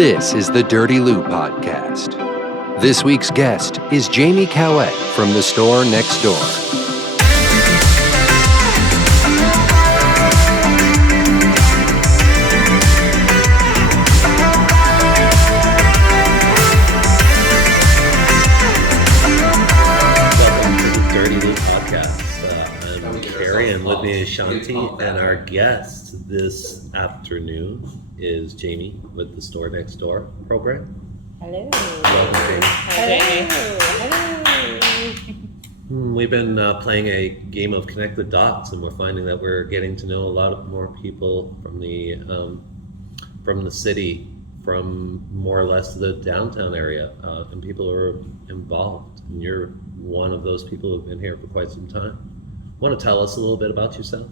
This is the Dirty Loot Podcast. This week's guest is Jamie Caouette from the store next door. And with me is Shanti, and our guest this afternoon is Jamie with the Store Next Door program. Hello. Welcome, Jamie. Hello. We've been playing a game of Connect the Dots, and we're finding that we're getting to know a lot more people from the city, from more or less the downtown area, and people who are involved. And you're one of those people who've been here for quite some time. Want to tell us a little bit about yourself?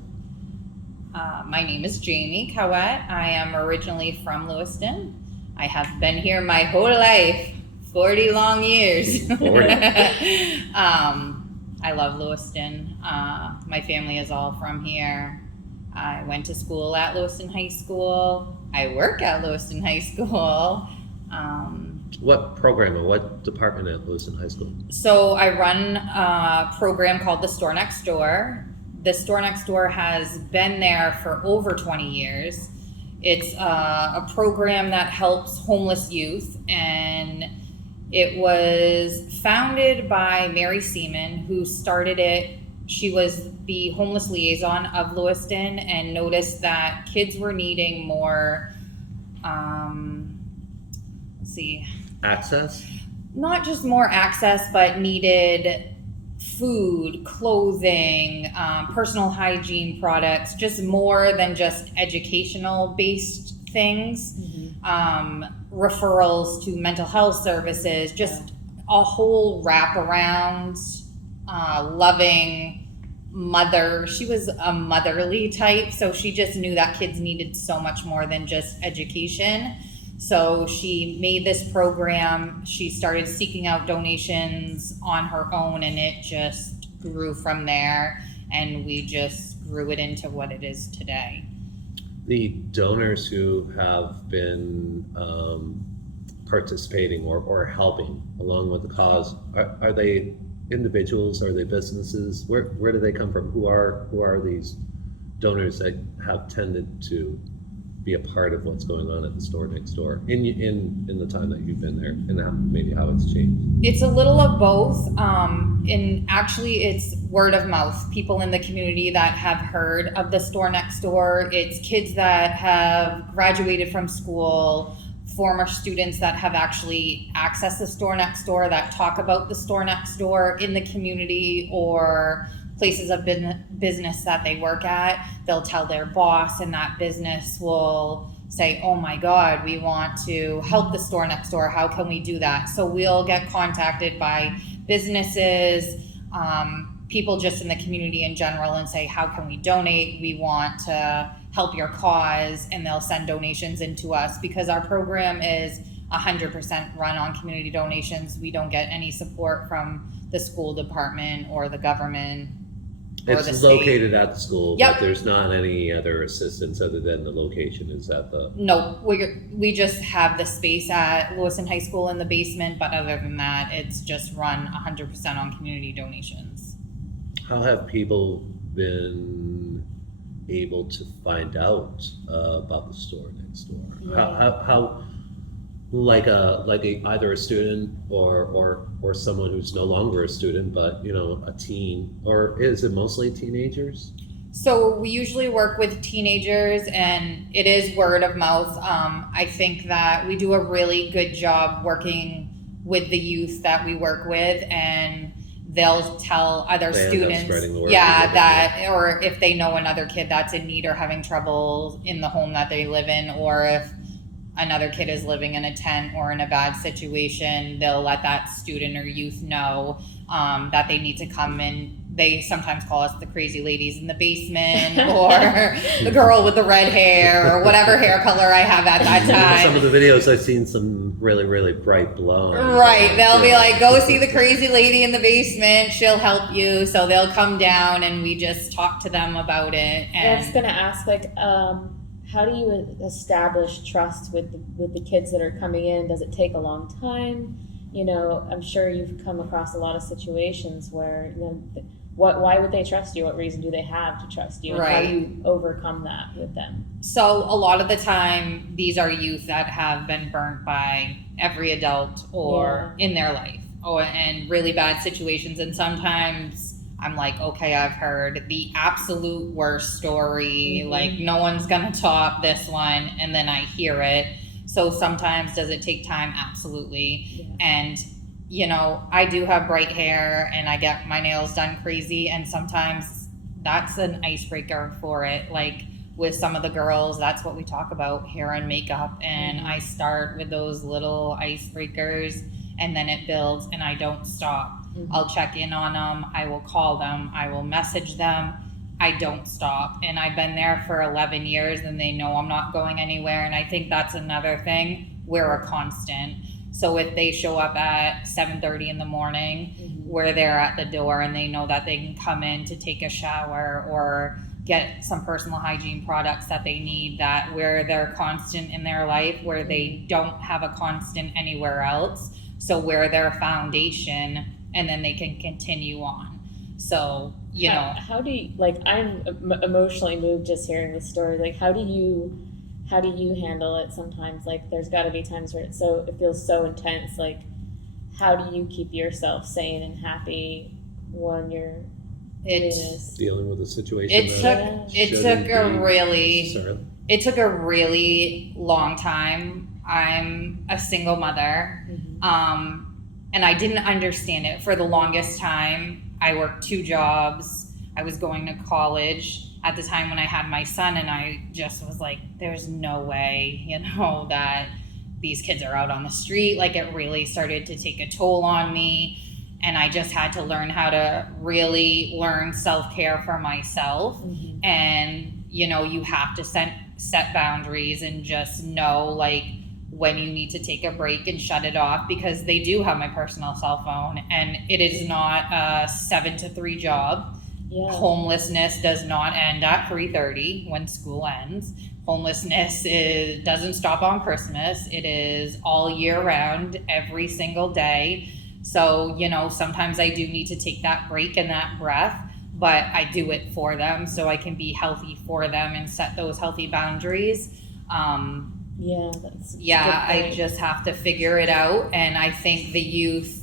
My name is Jamie Caouette. I am originally from Lewiston. I have been here my whole life, 40 long years. 40. I love Lewiston. My family is all from here. I went to school at Lewiston High School. I work at Lewiston High School. What program or what department at Lewiston High School? So I run a program called the Store Next Door. The Store Next Door has been there for over 20 years. It's a program that helps homeless youth, and it was founded by Mary Seaman, who started it. She was the homeless liaison of Lewiston and noticed that kids were needing more, Access? Not just more access, but needed food, clothing, personal hygiene products, just more than just educational based things, referrals to mental health services, just a whole wraparound, loving mother. She was a motherly type, so she just knew that kids needed so much more than just education. So she made this program. She started seeking out donations on her own, and it just grew from there. And we just grew it into what it is today. The donors who have been participating or helping along with the cause, are they individuals? Are they businesses? Where do they come from? Who are these donors that have tended to be a part of what's going on at the Store Next Door in the time that you've been there, and maybe how it's changed? It's a little of both. And actually it's word of mouth. People in the community that have heard of the Store Next Door. It's kids that have graduated from school, former students that have actually accessed the Store Next Door, that talk about the Store Next Door in the community or places of business that they work at. They'll tell their boss, and that business will say, oh my God, we want to help the Store Next Door. How can we do that? So we'll get contacted by businesses, people just in the community in general, and say, how can we donate? We want to help your cause. And they'll send donations into us because our program is 100% run on community donations. We don't get any support from the school department or the government. It's located at the school, Yep. But there's not any other assistance other than the location is at the... No, we just have the space at Lewiston High School in the basement, but other than that, it's just run 100% on community donations. How have people been able to find out about the Store Next Door? Yeah. How either a student or someone who's no longer a student, but a teen, or is it mostly teenagers? So we usually work with teenagers, and it is word of mouth. I think that we do a really good job working with the youth that we work with, and they'll tell other students, or if they know another kid that's in need or having trouble in the home that they live in, or if another kid is living in a tent or in a bad situation, they'll let that student or youth know that they need to come in. They sometimes call us the crazy ladies in the basement, or the girl with the red hair, or whatever hair color I have at that time. Some of the videos I've seen, some really, really bright blonde. Right, they'll be like, go see the crazy lady in the basement, she'll help you. So they'll come down and we just talk to them about it. I was gonna ask, how do you establish trust with the kids that are coming in? Does it take a long time? You know, I'm sure you've come across a lot of situations where, you know, why would they trust you? What reason do they have to trust you? And how do you overcome that with them? So a lot of the time, these are youth that have been burnt by every adult or in their life, and really bad situations. And sometimes I'm like, okay, I've heard the absolute worst story. Like, no one's gonna top this one, and then I hear it. So sometimes, does it take time? Absolutely. Yeah. And you know, I do have bright hair and I get my nails done crazy, and sometimes that's an icebreaker for it. Like with some of the girls, that's what we talk about, hair and makeup, and I start with those little icebreakers, and then it builds, and I don't stop. I'll check in on them, I will call them, I will message them. I don't stop, and I've been there for 11 years, and they know I'm not going anywhere. And I think that's another thing, we're a constant. So if they show up at 7:30 in the morning, we're there at the door, and they know that they can come in to take a shower or get some personal hygiene products that they need, that we're their constant in their life, where they don't have a constant anywhere else. So we're their foundation, and then they can continue on. So, you know. How do you, like, I'm emotionally moved just hearing this story. Like, how do you handle it sometimes? Like, there's got to be times where it feels so intense. Like, how do you keep yourself sane and happy when you're dealing with a situation? It took a really long time. I'm a single mother, and I didn't understand it for the longest time. I worked 2 jobs. I was going to college at the time when I had my son, and I just was like, there's no way, you know, that these kids are out on the street. Like, it really started to take a toll on me, and I just had to learn how to really learn self-care for myself. And, you know, you have to set boundaries and just know, like, when you need to take a break and shut it off, because they do have my personal cell phone, and it is not a 7 to 3 job. Homelessness does not end at 3:30 when school ends. Homelessness doesn't stop on Christmas. It is all year round, every single day. So, you know, sometimes I do need to take that break and that breath, but I do it for them so I can be healthy for them and set those healthy boundaries. I just have to figure it out, and I think the youth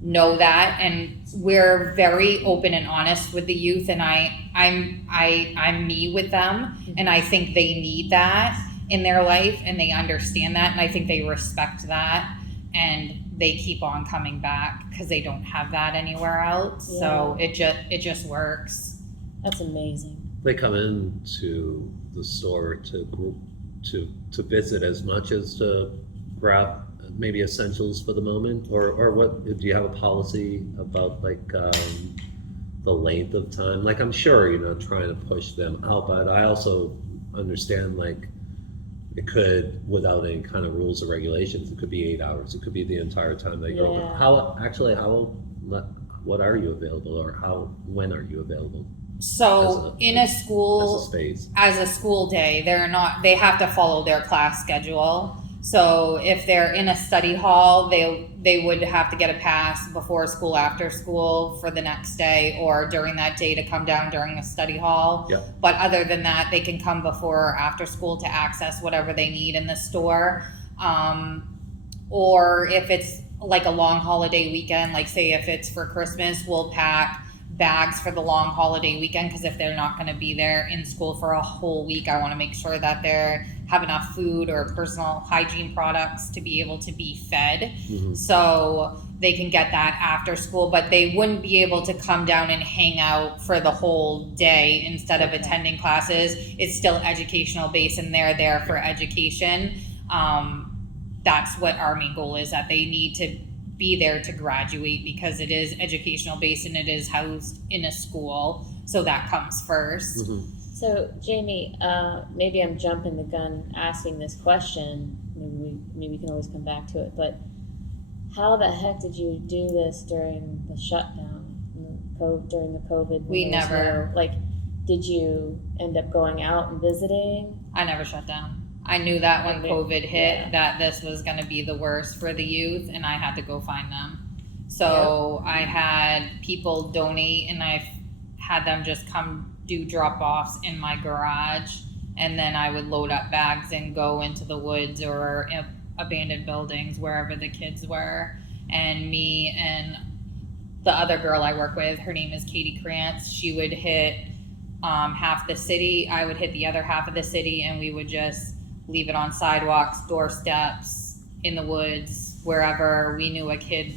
know that, and we're very open and honest with the youth, and I'm me with them, and I think they need that in their life, and they understand that, and I think they respect that, and they keep on coming back because they don't have that anywhere else. So it just works. That's amazing. They come into the store to visit as much as to grab maybe essentials for the moment, or what do you have a policy about, like, the length of time? Like, I'm sure you're not trying to push them out, but I also understand, like, it could, without any kind of rules or regulations, it could be 8 hours, it could be the entire time that you're open. What are you available, or when are you available? So in a school, as a school day, they have to follow their class schedule. So if they're in a study hall, they would have to get a pass before school, after school for the next day, or during that day to come down during the study hall. But other than that, they can come before or after school to access whatever they need in the store. Or if it's like a long holiday weekend, like say if it's for Christmas, we'll pack bags for the long holiday weekend, because if they're not going to be there in school for a whole week, I want to make sure that they have enough food or personal hygiene products to be able to be fed. So they can get that after school, but they wouldn't be able to come down and hang out for the whole day instead of attending classes. It's still educational based, and they're there for education. That's what our main goal is, that they need to be there to graduate, because it is educational based and it is housed in a school, so that comes first. So Jamie, maybe I'm jumping the gun asking this question, maybe we can always come back to it, but how the heck did you do this during the shutdown, during the COVID? We never. Did you end up going out and visiting? I never shut down. I knew that when COVID hit, Yeah. that this was going to be the worst for the youth, and I had to go find them. So I had people donate, and I had them just come do drop-offs in my garage, and then I would load up bags and go into the woods or abandoned buildings, wherever the kids were. And me and the other girl I work with, her name is Katie Krantz, she would hit half the city, I would hit the other half of the city, and we would just leave it on sidewalks, doorsteps, in the woods, wherever we knew a kid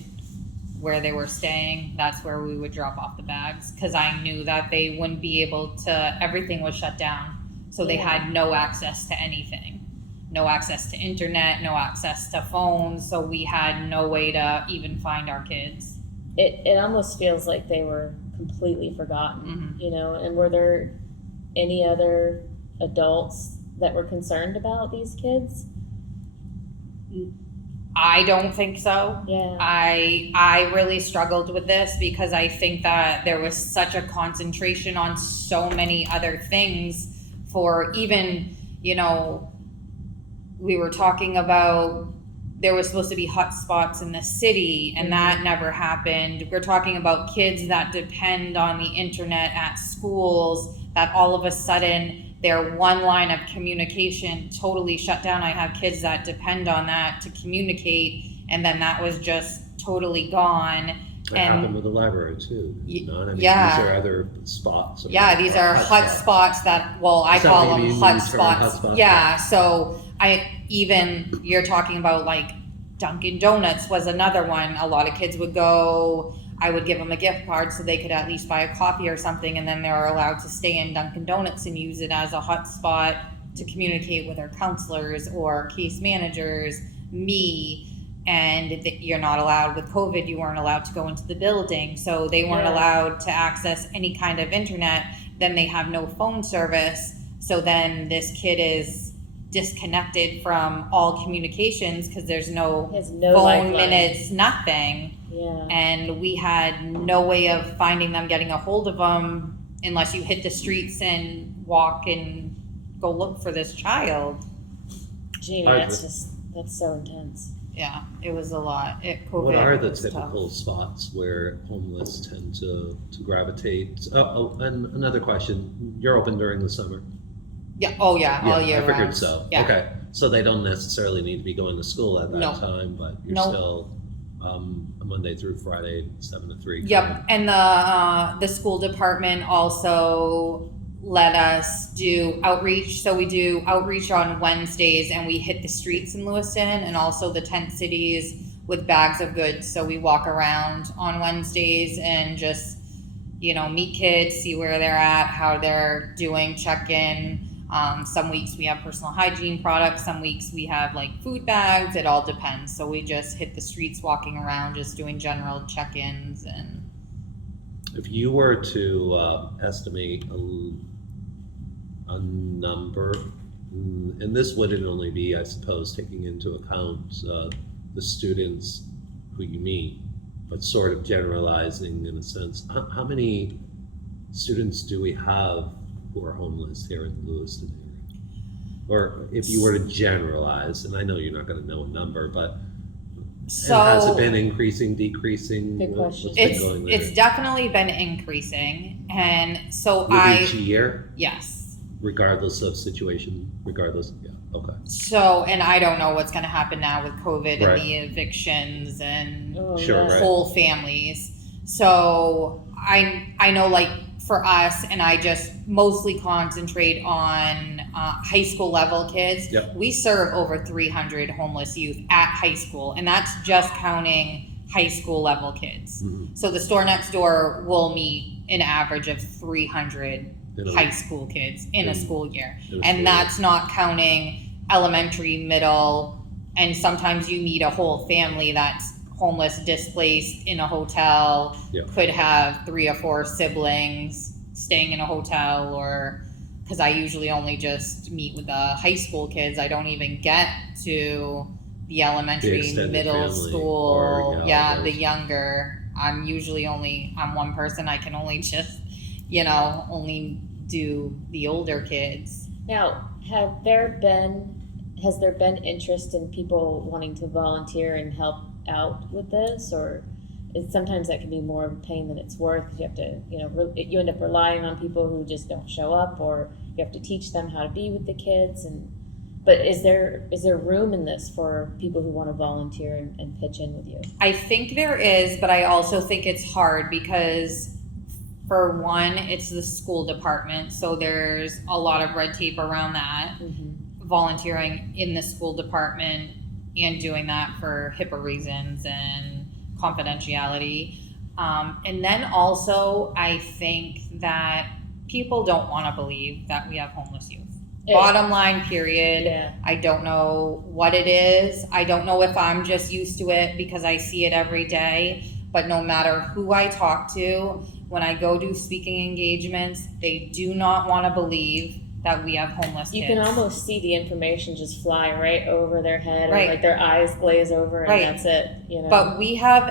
where they were staying. That's where we would drop off the bags, because I knew that they wouldn't be able to, everything was shut down, so they had no access to anything, no access to internet, no access to phones, so we had no way to even find our kids. It almost feels like they were completely forgotten, you know. And were there any other adults that were concerned about these kids? I don't think so. Yeah. I really struggled with this because I think that there was such a concentration on so many other things. For even, you know, we were talking about there was supposed to be hot spots in the city, and that never happened. We're talking about kids that depend on the internet at schools, that all of a sudden their one line of communication totally shut down. I have kids that depend on that to communicate, and then that was just totally gone. It happened with the library too. These are other spots. These are hot spots that, well, I call them hot spots. Yeah, so you're talking about like Dunkin' Donuts was another one. A lot of kids would go, I would give them a gift card so they could at least buy a coffee or something, and then they were allowed to stay in Dunkin' Donuts and use it as a hot spot to communicate with their counselors or case managers, me. And you're not allowed, with COVID, you weren't allowed to go into the building, so they weren't allowed to access any kind of internet. Then they have no phone service, so then this kid is disconnected from all communications because there's no phone lifeline. Minutes, nothing. And we had no way of finding them, getting a hold of them, unless you hit the streets and walk and go look for this child. Jamie, that's so intense. Yeah, it was a lot. What are the typical spots where homeless tend to gravitate? And another question, you're open during the summer? Yeah, all year I figured round. so. Yeah. Okay, so they don't necessarily need to be going to school at that time, but you're still Monday through Friday, 7 to 3. Yep, and the school department also let us do outreach. So we do outreach on Wednesdays, and we hit the streets in Lewiston and also the tent cities with bags of goods. So we walk around on Wednesdays and just, you know, meet kids, see where they're at, how they're doing, check in. Some weeks we have personal hygiene products, some weeks we have like food bags. It all depends. So we just hit the streets walking around, just doing general check-ins. And if you were to estimate a number, and this wouldn't only be, I suppose, taking into account the students who you meet, but sort of generalizing in a sense, how many students do we have who are homeless here in the Lewiston area? Or if you were to generalize, and I know you're not going to know a number, but has it been increasing, decreasing? Good question. It's definitely been increasing, and so each year? Yes. Regardless of situation, okay. So, and I don't know what's going to happen now with COVID and the evictions and whole families. So I know, like, for us, and I just mostly concentrate on high school level kids. Yep. We serve over 300 homeless youth at high school, and that's just counting high school level kids. Mm-hmm. So the store next door will meet an average of 300 high school kids in a school year. And that's not counting elementary, middle, and sometimes you meet a whole family that's homeless, displaced in a hotel, could have 3 or 4 siblings staying in a hotel, or because I usually only just meet with the high school kids. I don't even get to the elementary, middle school, the younger. I'm one person. I can only just, only do the older kids. Now, has there been interest in people wanting to volunteer and help out with this, or sometimes that can be more of a pain than it's worth because you have to, you end up relying on people who just don't show up, or you have to teach them how to be with the kids. But is there room in this for people who want to volunteer and pitch in with you? I think there is, but I also think it's hard because, for one, it's the school department, so there's a lot of red tape around that. Volunteering in the school department and doing that for HIPAA reasons and confidentiality. And then also, I think that people don't want to believe that we have homeless youth. Bottom line, period. Yeah. I don't know what it is. I don't know if I'm just used to it because I see it every day. But no matter who I talk to, when I go do speaking engagements, they do not want to believe that we have homeless kids. You can almost see the information just fly right over their head, Right. and like their eyes glaze over, and Right. that's it. But we have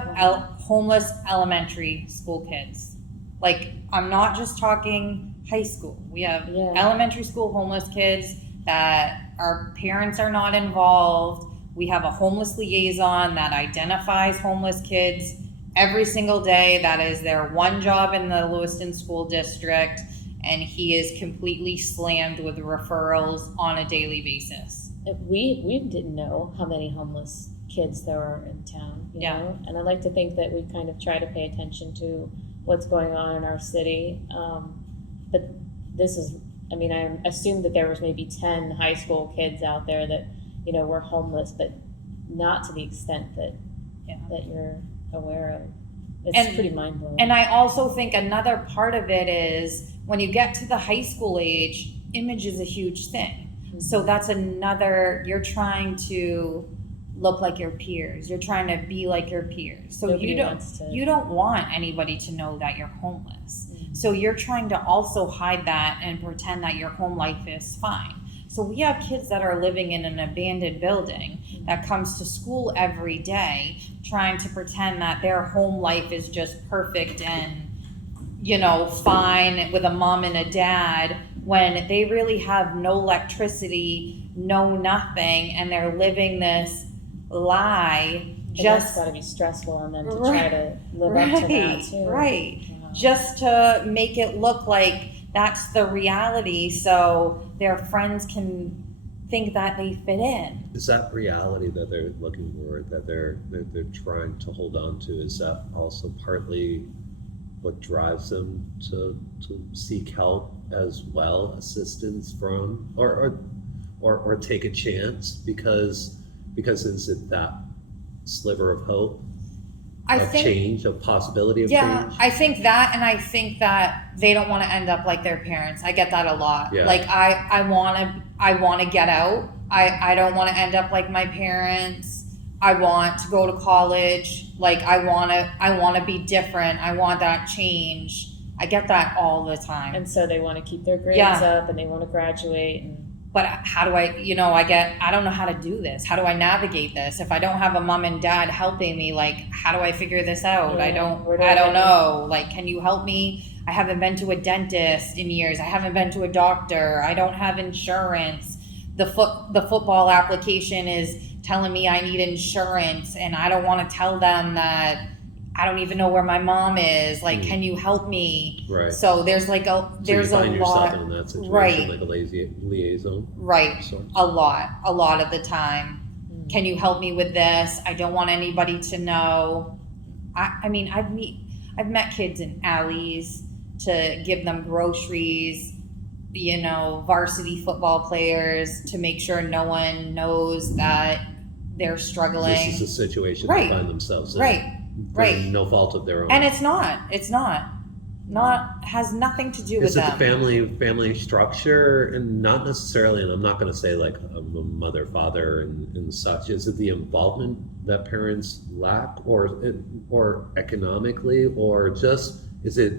homeless elementary school kids. Like, I'm not just talking high school. We have Yeah. elementary school homeless kids that our parents are not involved. We have a homeless liaison that identifies homeless kids every single day. That is their one job in the Lewiston School District, and he is completely slammed with referrals on a daily basis. We didn't know how many homeless kids there are in town, you Yeah. know? And I like to think that we kind of try to pay attention to what's going on in our city. But this is, I assumed that there was maybe 10 high school kids out there that, were homeless, but not to the extent that you're aware of. It's pretty mind-blowing. And I also think another part of it is when you get to the high school age, image is a huge thing. Mm-hmm. So that's another, you're trying to look like your peers. You're trying to be like your peers. So Nobody you wants to- don't want anybody to know that you're homeless. Mm-hmm. So you're trying to also hide that and pretend that your home life is fine. So we have kids that are living in an abandoned building that comes to school every day trying to pretend that their home life is just perfect and, fine with a mom and a dad, when they really have no electricity, no nothing, and they're living this lie. And that's got to be stressful on them to try to live up to that too. Right. Wow. Just to make it look like that's the reality, so their friends can think that they fit in. Is that reality that they're looking for, that they're trying to hold on to? Is that also partly what drives them to seek help as well, assistance from, or take a chance because is it that sliver of hope? Change, of possibility of change? I think that, and I think that they don't want to end up like their parents. I get that a lot. Yeah. Like I want to get out. I don't want to end up like my parents. I want to go to college. Like I want to be different. I want that change. I get that all the time. And so they want to keep their grades up, and they want to graduate. But how do I don't know how to do this. How do I navigate this? If I don't have a mom and dad helping me, like, how do I figure this out? Yeah, I don't know. Like, can you help me? I haven't been to a dentist in years. I haven't been to a doctor. I don't have insurance. The football application is telling me I need insurance, and I don't want to tell them that I don't even know where my mom is. Like, can you help me? Right. So there's So you find yourself in that situation, right. like a liaison. Right. So. A lot of the time. Can you help me with this? I don't want anybody to know. I've met kids in alleys to give them groceries, varsity football players, to make sure no one knows that they're struggling. This is a situation Right. they find themselves in. Right. Right. No fault of their own. And it's not has nothing to do with Is it them. the family structure, and not necessarily, and I'm not going to say like a mother, father, and such. Is it the involvement that parents lack, or economically, or just is it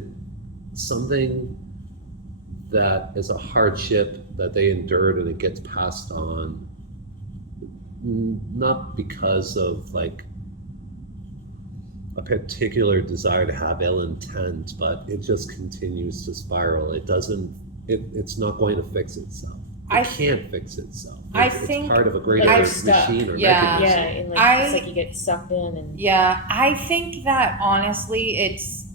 something that is a hardship that they endured and it gets passed on, not because of like a particular desire to have ill intent, but it just continues to spiral. It's not going to fix itself. I can't fix itself. I It's think part of a greater I've machine or Yeah. Yeah, mechanism. and like it's like you get sucked in and Yeah, I think that honestly, it's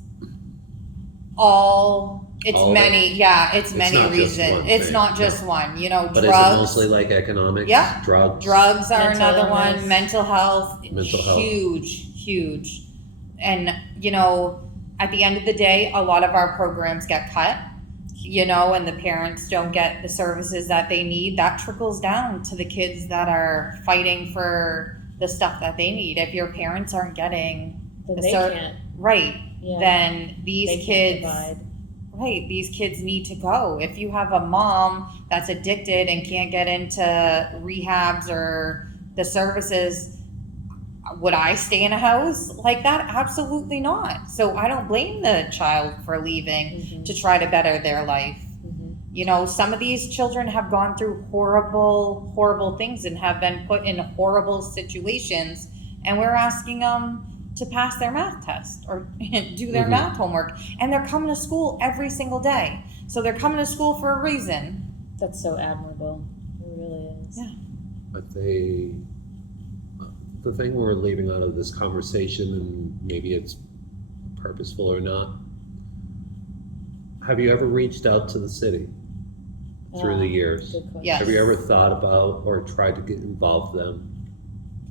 All many. Yeah, it's many not just reasons. one It's thing, not just one. You know, But drugs. is it mostly like economics? Yeah. Drugs? Drugs are Mental another illness. one. Mental health. Mental health. Huge. And you know, at the end of the day, a lot of our programs get cut. You know, and the parents don't get the services that they need. That trickles down to the kids that are fighting for the stuff that they need. If your parents aren't getting then the they can't. right, Yeah. then these They can't kids provide. right, these kids need to go. If you have a mom that's addicted and can't get into rehabs or the services, would I stay in a house like that? Absolutely not. So I don't blame the child for leaving Mhm. to try to better their life. Mhm. You know, some of these children have gone through horrible things and have been put in horrible situations, and we're asking them to pass their math test or do their Mhm. math homework, and they're coming to school every single day. So they're coming to school for a reason. That's so admirable. It really is. Yeah. But the thing we're leaving out of this conversation, and maybe it's purposeful or not, have you ever reached out to the city through the years? Good question. Yes. Have you ever thought about or tried to get involved them?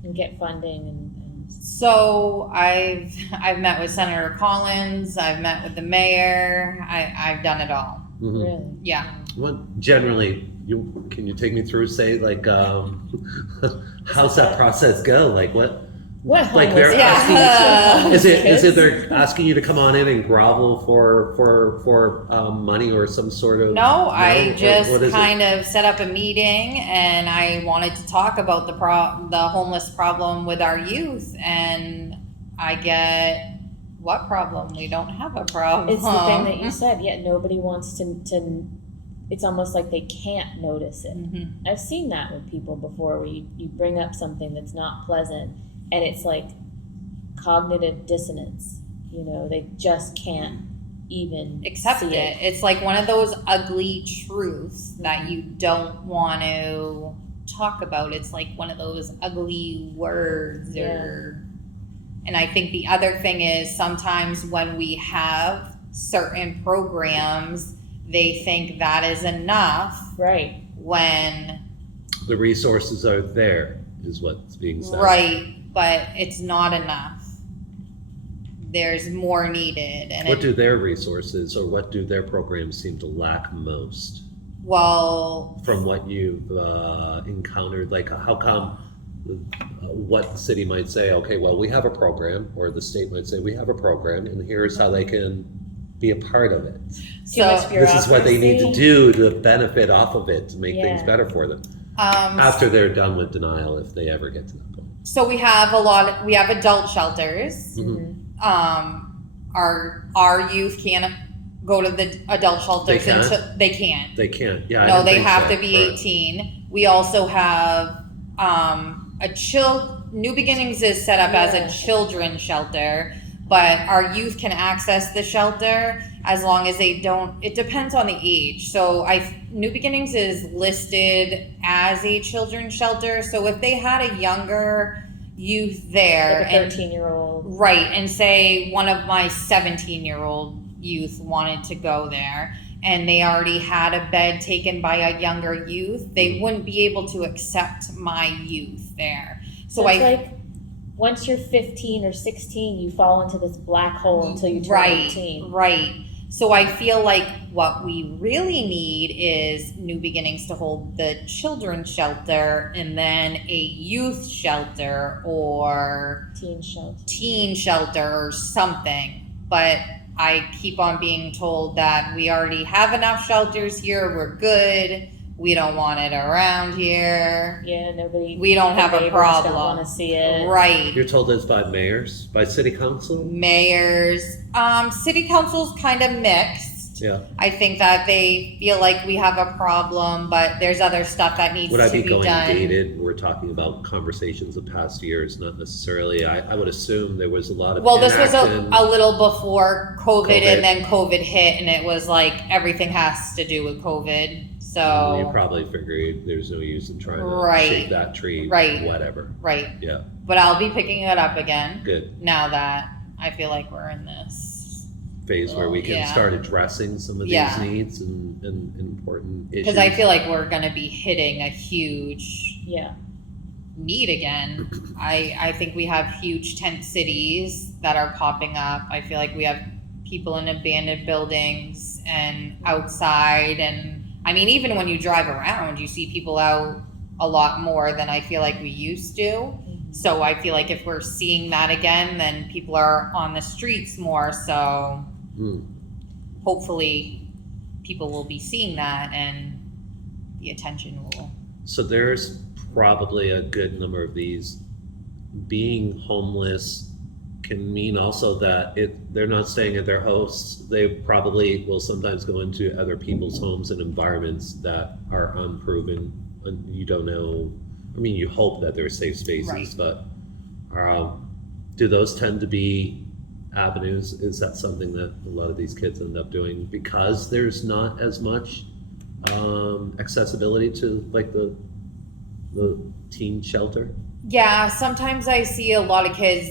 And get funding and So I've met with Senator Collins. I've met with the mayor. I've done it all. Mhm. really. Yeah. What generally, can you take me through, say, like, how's that process go? Like, what? What Like they're homeless- asking Yeah. is it kids? they're asking you to come on in and grovel for money or some sort of No, Or I just what is it? kind of set up a meeting, and I wanted to talk about the homeless problem with our youth, and I get, what problem? We don't have a problem. It's the thing that you said. Yet nobody wants to. It's almost like they can't notice it. Mhm. I've seen that with people before, where you bring up something that's not pleasant, and it's like cognitive dissonance. You know, they just can't even Accept see it. It's like one of those ugly truths that you don't want to talk about. It's like one of those ugly words and I think the other thing is sometimes when we have certain programs, they think that is enough Right. when the resources are there is what's being said. right, but it's not enough. There's more needed, and What do their resources or what do their programs seem to lack most well, from what you've encountered? Like, how come what the city might say, okay, well, we have a program, or the state might say, we have a program, and here's how they can be a part of it. Too much so This is what they need to bureaucracy. do to benefit off of it, to make things Yeah. better for them. After they're done with denial, if they ever get to that point. so we have adult shelters. Mhm. Our youth can't go to the adult shelters They can't? until they can't. They can't, yeah. I No, didn't they think have so. to be Right. 18. We also have New Beginnings is set up as Yeah. a children's shelter, but our youth can access the shelter as long as they don't. It depends on the age. So New Beginnings is listed as a children's shelter. So if they had a younger youth there, Like a 13-year-old. right, and say one of my 17-year-old youth wanted to go there and they already had a bed taken by a younger youth, they wouldn't be able to accept my youth there. So it's like once you're 15 or 16, you fall into this black hole until you turn 18. Right. So I feel like what we really need is New Beginnings to hold the children's shelter and then a youth shelter or Teen shelter. or something. But I keep on being told that we already have enough shelters here, we're good, we don't want it around here. Yeah, nobody. We don't the have a neighbors problem. Don't want to see it. Right. You're told this by mayors, by city council? Mayors, city council's kind of mixed. Yeah. I think that they feel like we have a problem, but there's other stuff that needs Would I to be be going done. dated? We're talking about conversations of past years, not necessarily. I would assume there was a lot of Well, this was inaction. a little before COVID, COVID. and then COVID hit, and it was like everything has to do with COVID. So you probably figured there's no use in trying to Right. shake that tree, Right. whatever. right. Yeah, But I'll be picking it up again good now that I feel like we're in this. phase where we can Yeah. start addressing some of these Yeah. needs and important issues. Because I feel like we're going to be hitting a huge Yeah. need again. I think we have huge tent cities that are popping up. I feel like we have people in abandoned buildings and outside. And I mean, even when you drive around, you see people out a lot more than I feel like we used to. So I feel like if we're seeing that again, then people are on the streets more. So hopefully people will be seeing that and the attention will. So there's probably a good number of these. Being homeless can mean also that they're not staying at their hosts. They probably will sometimes go into other people's homes and environments that are unproven. And you don't know. I mean, you hope that they're safe spaces, Right. but do those tend to be avenues? Is that something that a lot of these kids end up doing because there's not as much accessibility to like the teen shelter? Yeah, sometimes I see a lot of kids,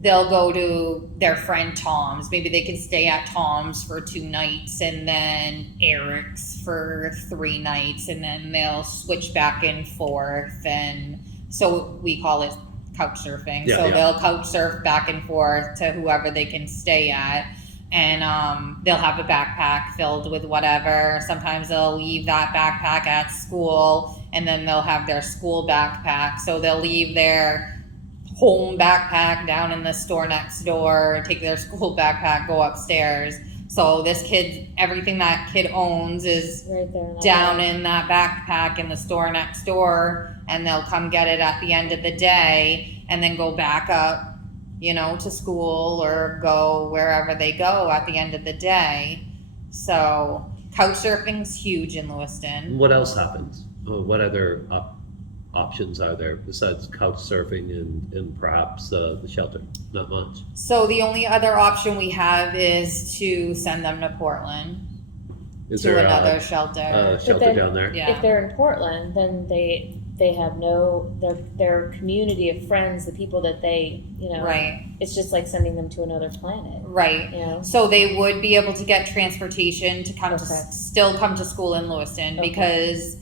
they'll go to their friend Tom's. Maybe they can stay at Tom's for 2 nights and then Eric's for 3 nights, and then they'll switch back and forth. And so we call it couchsurfing. Yeah, so yeah. they'll couch surf back and forth to whoever they can stay at. And they'll have a backpack filled with whatever. Sometimes they'll leave that backpack at school, and then they'll have their school backpack. So they'll leave their home backpack down in the store next door, take their school backpack, go upstairs. So this kid, everything that kid owns is Right there. down in that backpack in the store next door, and they'll come get it at the end of the day and then go back up, to school or go wherever they go at the end of the day. So couchsurfing's huge in Lewiston. What else happens? What other options are there besides couch surfing and perhaps the shelter? Not much. So the only other option we have is to send them to Portland Is to there another shelter. a shelter then- down there? Yeah. If they're in Portland, then they have their community of friends, the people that they, Right, it's just like sending them to another planet, right. So they would be able to get transportation to come Okay. still come to school in Lewiston Okay. because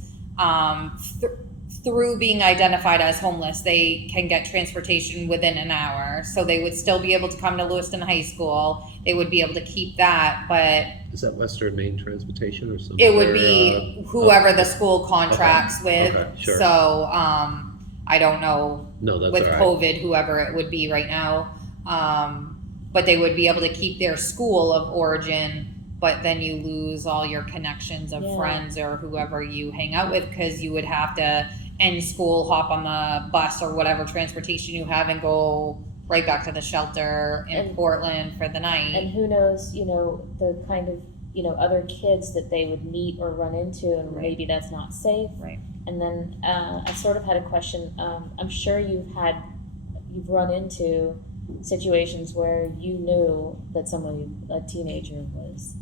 through being identified as homeless, they can get transportation within an hour. So they would still be able to come to Lewiston High School. They would be able to keep that, but Is that Western Maine Transportation or something? it would be whoever the school contracts with. Okay, sure. So I don't know No, that's with all right. COVID, whoever it would be right now. But they would be able to keep their school of origin, but then you lose all your connections of Yeah. friends or whoever you hang out with, because you would have to end school, hop on the bus or whatever transportation you have and go right back to the shelter in And- Portland for the night. and who knows, the kind of other kids that they would meet or run into, and Right. maybe that's not safe. Right. And then I sort of had a question. I'm sure you've run into situations where you knew that a teenager was,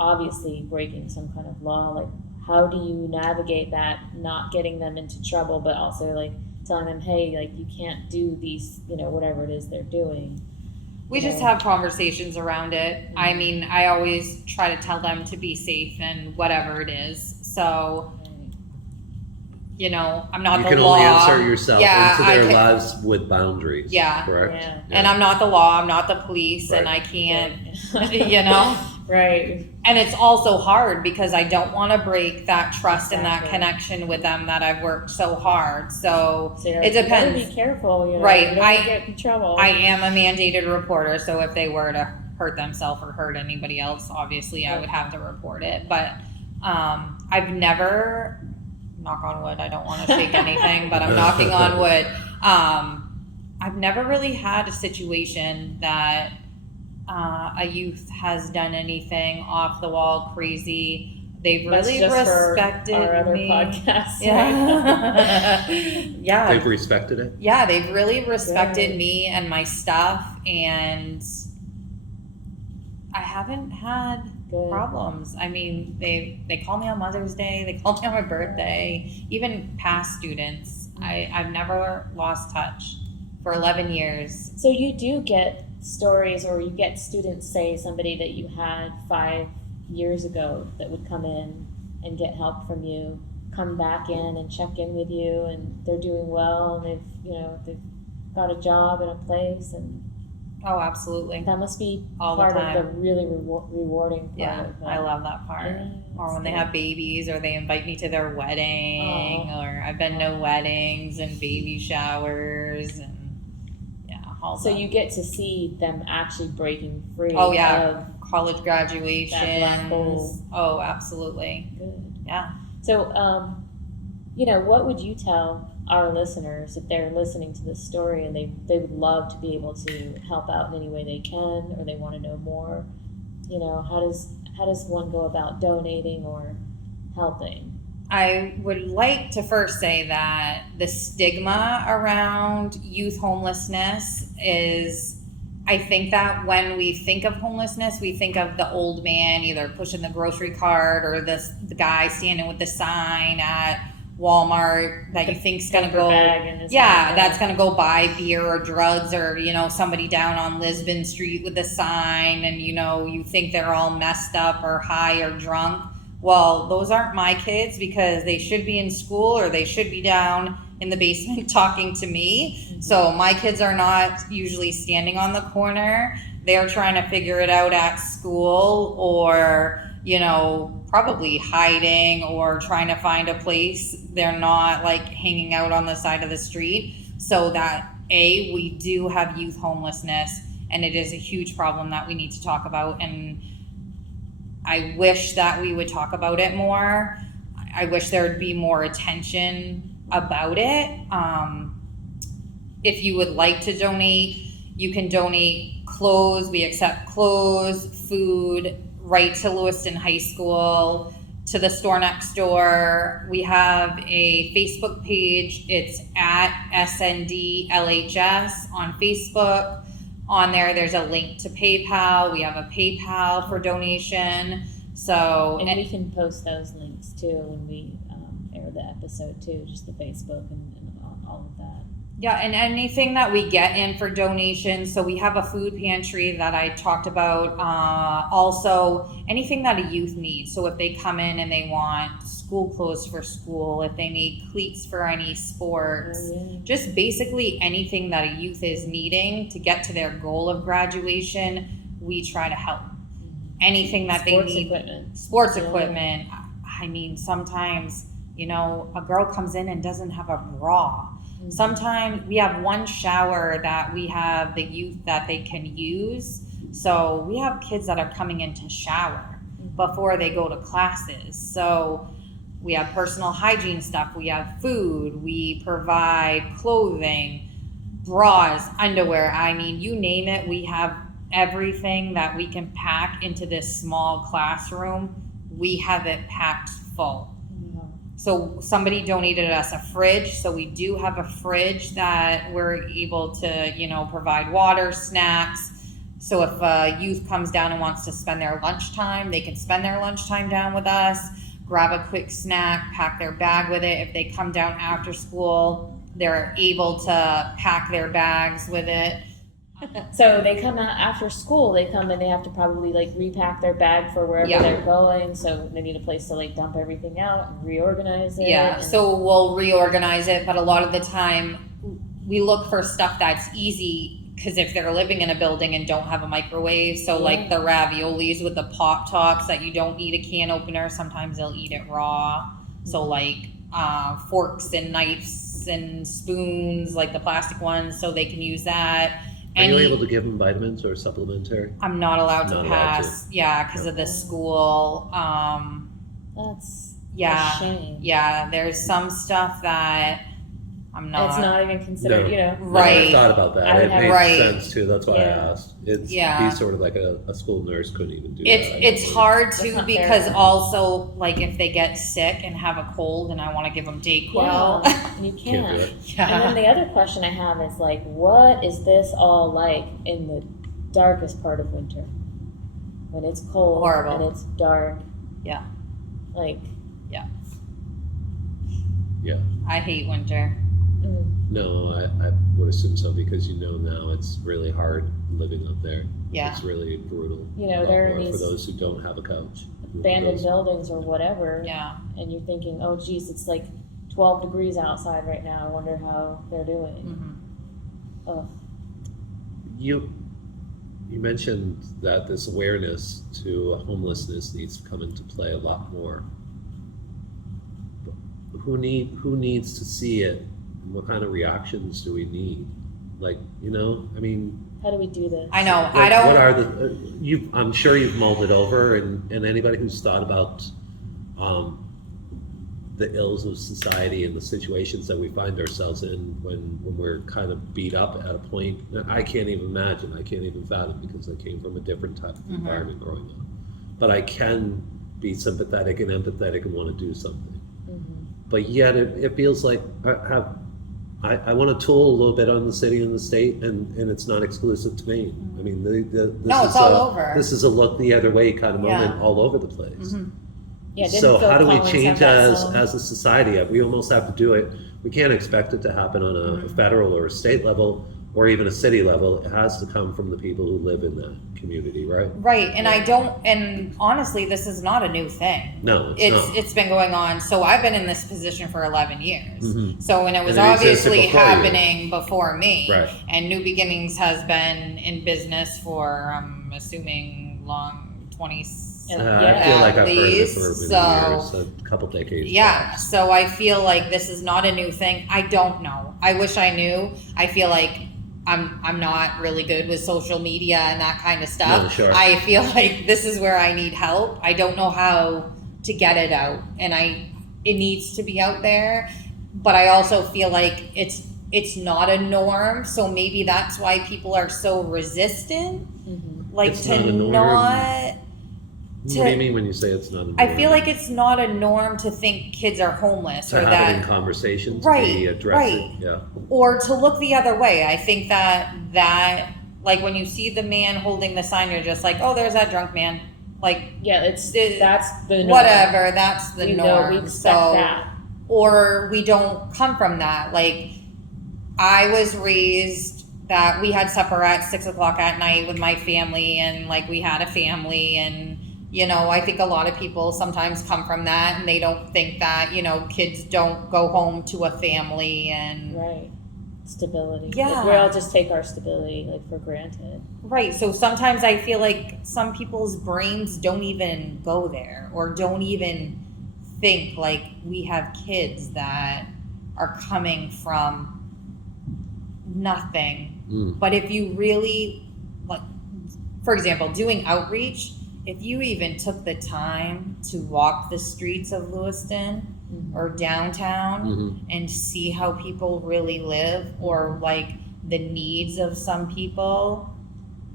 obviously breaking some kind of law. Like, how do you navigate that, not getting them into trouble, but also like telling them, hey, like you can't do these, whatever it is they're doing. We just have conversations around it. I mean, I always try to tell them to be safe and whatever it is. So, I'm not You the can law. only insert yourself Yeah, into I their can- lives with boundaries. Yeah. Correct? Yeah. And I'm not the law. I'm not the police, and Right. I can't, Right. Right. And it's also hard because I don't want to break that trust and that Exactly. connection with them that I've worked so hard. So So it depends. You gotta be careful, Right, You don't I- get in trouble. I am a mandated reporter, so if they were to hurt themselves or hurt anybody else, obviously I would have to report it. But I've never, knock on wood, I don't want to shake anything, but I'm knocking on wood. I've never really had a situation that a youth has done anything off the wall crazy. They've That's really just for respected our other me. podcasts. Yeah. Yeah. They've respected it? Yeah, they've really respected Good. me and my stuff, and I haven't had Good. problems. I mean, they call me on Mother's Day, they call me on my birthday, even past students. I've never lost touch for 11 years. So you do get stories, or you get students say somebody that you had 5 years ago that would come in and get help from you, come back in and check in with you, and they're doing well, and they've got a job in a place, and Oh, absolutely. that must be All the part time. of the really rewarding part Yeah, of it. I love that part. Yeah, Or that's when they good. have babies, or they invite me to their wedding, or I've been to weddings and baby showers, and all So that. you get to see them actually breaking free. Oh, yeah. Of College graduations. That black hole. Oh, absolutely. good. Yeah. So, what would you tell our listeners if they're listening to this story and they would love to be able to help out in any way they can, or they want to know more? How does one go about donating or helping? I would like to first say that the stigma around youth homelessness is, I think that when we think of homelessness, we think of the old man either pushing the grocery cart, or the guy standing with the sign at Walmart that you think's gonna Paper go, bag in his yeah, hand. that's gonna go buy beer or drugs, or somebody down on Lisbon Street with a sign, and you think they're all messed up or high or drunk. Well, those aren't my kids, because they should be in school, or they should be down in the basement talking to me. Mm-hmm. So my kids are not usually standing on the corner. They're trying to figure it out at school, or probably hiding or trying to find a place. They're not like hanging out on the side of the street. So that we do have youth homelessness, and it is a huge problem that we need to talk about. And I wish that we would talk about it more. I wish there would be more attention about it. If you would like to donate, you can donate clothes. We accept clothes, food, right to Lewiston High School, to the store next door. We have a Facebook page. It's at SND-LHS on Facebook. On there's a link to PayPal. We have a PayPal for donation. So, And we can post those links too when we air the episode too, just the Facebook and all of that. yeah, and anything that we get in for donations. So we have a food pantry that I talked about. Also, anything that a youth needs. So if they come in and they want school clothes for school, if they need cleats for any sports, just basically anything that a youth is needing to get to their goal of graduation, we try to help. Anything that they need. Sports equipment. I mean, sometimes, a girl comes in and doesn't have a bra. Sometimes we have one shower that we have the youth that they can use. So we have kids that are coming in to shower before they go to classes. So we have personal hygiene stuff. We have food. We provide clothing, bras, underwear. I mean, you name it. We have everything that we can pack into this small classroom. We have it packed full. So somebody donated us a fridge. So we do have a fridge that we're able to, provide water, snacks. So if a youth comes down and wants to spend their lunchtime, they can spend their lunchtime down with us, grab a quick snack, pack their bag with it. If they come down after school, they're able to pack their bags with it. So they come out after school, they come and they have to probably repack their bag for wherever they're going. So they need a place to dump everything out and reorganize it. Yeah, so we'll reorganize it, but a lot of the time we look for stuff that's easy, because if they're living in a building and don't have a microwave, so like the raviolis with the pop tops that you don't need a can opener, sometimes they'll eat it raw. So forks and knives and spoons, like the plastic ones, so they can use that. Are you able to give them vitamins or supplementary? I'm not allowed to Not allowed pass. Yeah, because of the school. That's Yeah, a shame. yeah. There's some stuff that I'm not. It's not even considered, Right. I thought about that. I would It have- made Right. sense too. That's why I Yeah. asked. It's Yeah. be sort of like a school nurse couldn't even do that. It's hard That's too, not because fair. also if they get sick and have a cold and I want to give them Dayquil. Yeah, you Can't can't. do it. And then the other question I have is what is this all like in the darkest part of winter? when it's cold Horrible. and it's dark. Yeah. Like, Yeah. I hate winter. No, I would assume so, because now it's really hard living up there. Yeah. It's really brutal. You know, A lot there are more for these those who don't have a couch. abandoned buildings or whatever. Yeah. And you're thinking, oh geez, it's like 12 degrees outside right now. I wonder how they're doing. Ugh. You mentioned that this awareness to homelessness needs to come into play a lot more. Who needs to see it? And what kind of reactions do we need? Like, I mean, How do we do this? I know. what, I don't. what are the I'm sure you've mulled it over, and anybody who's thought about the ills of society and the situations that we find ourselves in when we're kind of beat up at a point. I can't even imagine. I can't even fathom, because I came from a different type of environment growing up. But I can be sympathetic and empathetic and want to do something. But yet it feels like I want to tool a little bit on the city and the state, and it's not exclusive to me. I mean, It's all over. This is a look the other way kind of moment all over the place. Yeah, didn't So Phil how do we Collins change have that song? as a society? We almost have to do it. We can't expect it to happen on a federal or a state level or even a city level. It has to come from the people who live in that community, right? Right, and honestly, this is not a new thing. No, it's not. It's been going on. So I've been in this position for 11 years. So when it was And it existed obviously before you. happening before me, Right. and New Beginnings has been in business for, I'm assuming, long 20. I feel like I've heard it least, for many so- years, a couple decades. Yeah, perhaps. so I feel like this is not a new thing. I don't know. I wish I knew. I feel like I'm not really good with social media and that kind of stuff. No, sure. I feel like this is where I need help. I don't know how to get it out, and it needs to be out there. But I also feel like it's not a norm, so maybe that's why people are so resistant. Like It's to not a norm. not. What do you mean when you say it's not a norm? I feel like it's not a norm to think kids are homeless to or have that it in conversation, to Right, be addressed. right. Yeah. or to look the other way. I think that like when you see the man holding the sign, you're just like, oh, there's that drunk man. Like Yeah, that's the norm. whatever, that's the We norm. know, we expect so, that. or we don't come from that. Like I was raised that we had supper at 6:00 at night with my family, and like we had a family, and I think a lot of people sometimes come from that, and they don't think that kids don't go home to a family and Right. Stability. Yeah. Like, we all just take our stability like for granted. right. So sometimes I feel like some people's brains don't even go there, or don't even think like we have kids that are coming from nothing. But if you really, like, for example, doing outreach, if you even took the time to walk the streets of Lewiston or downtown and see how people really live, or like the needs of some people,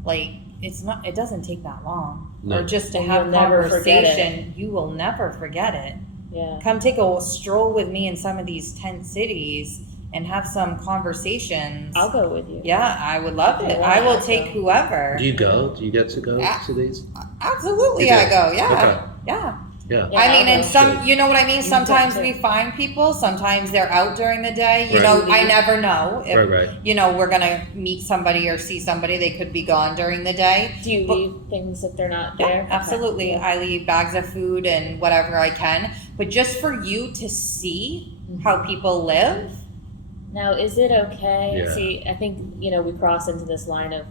like it doesn't take that long. No. Or just to And have you'll never forget it. conversation, you will never forget it. Yeah. Come take a stroll with me in some of these tent cities and have some conversations. I'll go with you. Yeah, I would love it. Yeah, I will so- take whoever. Do you go? Do you get to go to these? Absolutely, You do? I go. Yeah, Okay. yeah. Yeah. Yeah, I mean, I'll and go. some, you know what I mean? You Sometimes can we too. find people, sometimes they're out during the day. You Right. know, I never know if, Right. we're going to meet somebody or see somebody. They could be gone during the day. Do you But- leave things if they're not Yeah, there? Okay. absolutely. Yeah. I leave bags of food and whatever I can. But just for you to see how people live. Now, is it okay? Yeah. See, I think, we cross into this line of,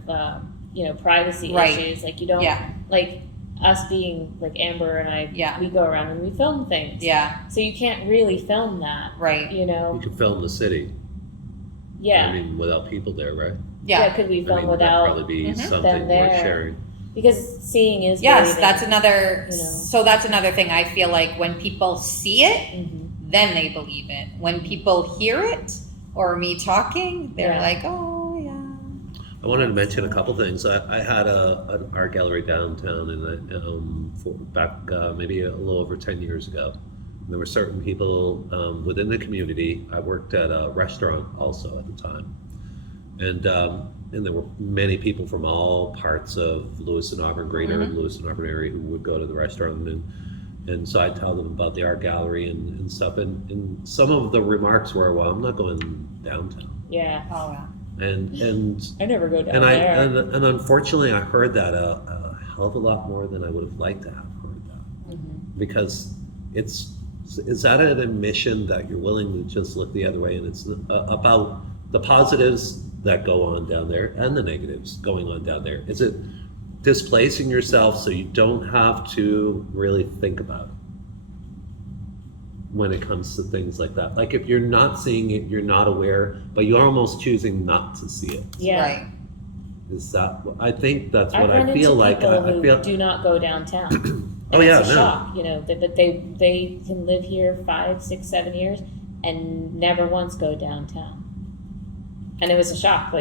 privacy Right. issues. Like, you don't, Yeah, like, us being, like, Amber and I, Yeah. we go around and we film things. yeah, So you can't really film that, right. You could film the city. Yeah. I mean, without people there, right? Yeah. Could we I film mean, that'd without, probably be Mhm. something them worth there. sharing. because seeing is Yes, believing. that's another. You know. So that's another thing. I feel like when people see it, Mhm. then they believe it. When people hear it or me talking, they're Yeah. like, "Oh yeah." I wanted to mention a couple things. I had an art gallery downtown, back maybe a little over 10 years ago. And there were certain people within the community. I worked at a restaurant also at the time, And there were many people from all parts of Lewiston, Auburn, greater Mm-hmm. Lewiston, Auburn area who would go to the restaurant, and so I tell them about the art gallery and stuff, and some of the remarks were, well, I'm not going downtown, Yeah. Oh, yeah. and I never go down and there. and unfortunately I heard that a hell of a lot more than I would have liked to have heard that, because it's that an admission that you're willing to just look the other way, and it's about the positives that go on down there and the negatives going on down there. Is it displacing yourself so you don't have to really think about it when it comes to things like that? Like if you're not seeing it, you're not aware, but you're almost choosing not to see it. Yeah. Right. Is that? I think that's I've what run I feel into like. people I who feel. do not go downtown. And Oh yeah, it's a no. shock, that they can live here 5, 6, 7 years and never once go downtown. And it was a shock,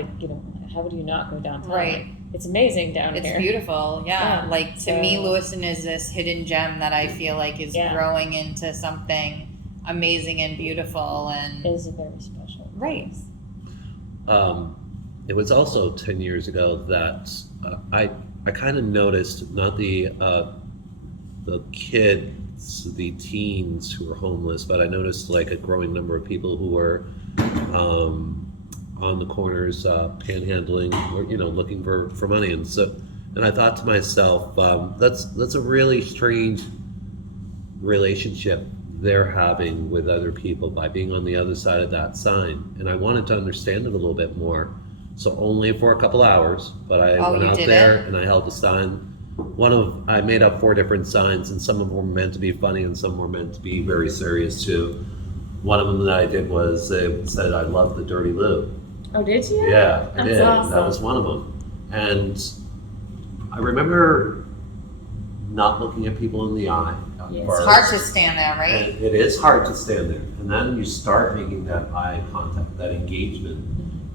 how would you not go downtown? Right. It's amazing down It's here. beautiful, yeah. Yeah. Like to me, So- Lewiston is this hidden gem that I feel like is Yeah. growing into something amazing and beautiful, and It is a very special Right. place. It was also 10 years ago that I kind of noticed not the kids, the teens who were homeless, but I noticed like a growing number of people who were on the corners panhandling or looking for money, and I thought to myself, that's a really strange relationship they're having with other people by being on the other side of that sign, and I wanted to understand it a little bit more. So only for a couple hours, but I Oh, went you out did there it? and I held a sign. I made up 4 different signs, and some of them were meant to be funny and some were meant to be very serious too. One of them that I did was it said, "I love the dirty loo." Oh, did you? Yeah, I That's did. awesome. That was one of them. And I remember not looking at people in the eye. at Yeah, it's it's first. hard to stand there, right? And it is hard to stand there. And then you start making that eye contact, that engagement.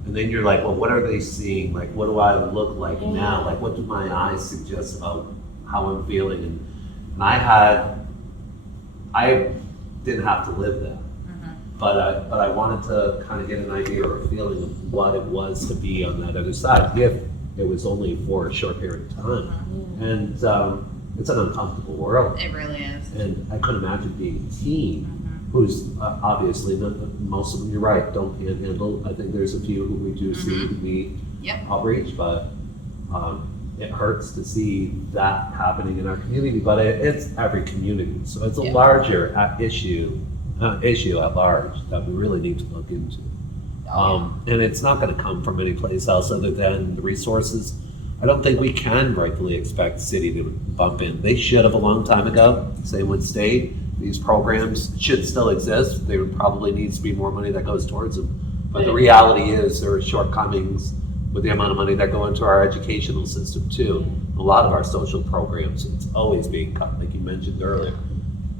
And then you're like, well, what are they seeing? Like, what do I look like now? Like, what do my eyes suggest about how I'm feeling? And I didn't have to live that. But I wanted to kind of get an idea or a feeling of what it was to be on that other side, if it was only for a short period of time. And it's an uncomfortable world. It really is. And I couldn't imagine being a teen who's obviously, most of them, you're right, don't panhandle. I think there's a few who we do see who we Yep. outreach, but it hurts to see that happening in our community, but it's every community. So it's a Yeah. larger issue at large that we really need to look into. And it's not going to come from any place else other than the resources. I don't think we can rightfully expect the city to bump in. They should have a long time ago. Same with state. These programs should still exist. There probably needs to be more money that goes towards them. But the reality is there are shortcomings with the amount of money that go into our educational system too. A lot of our social programs, it's always being cut, like you mentioned earlier.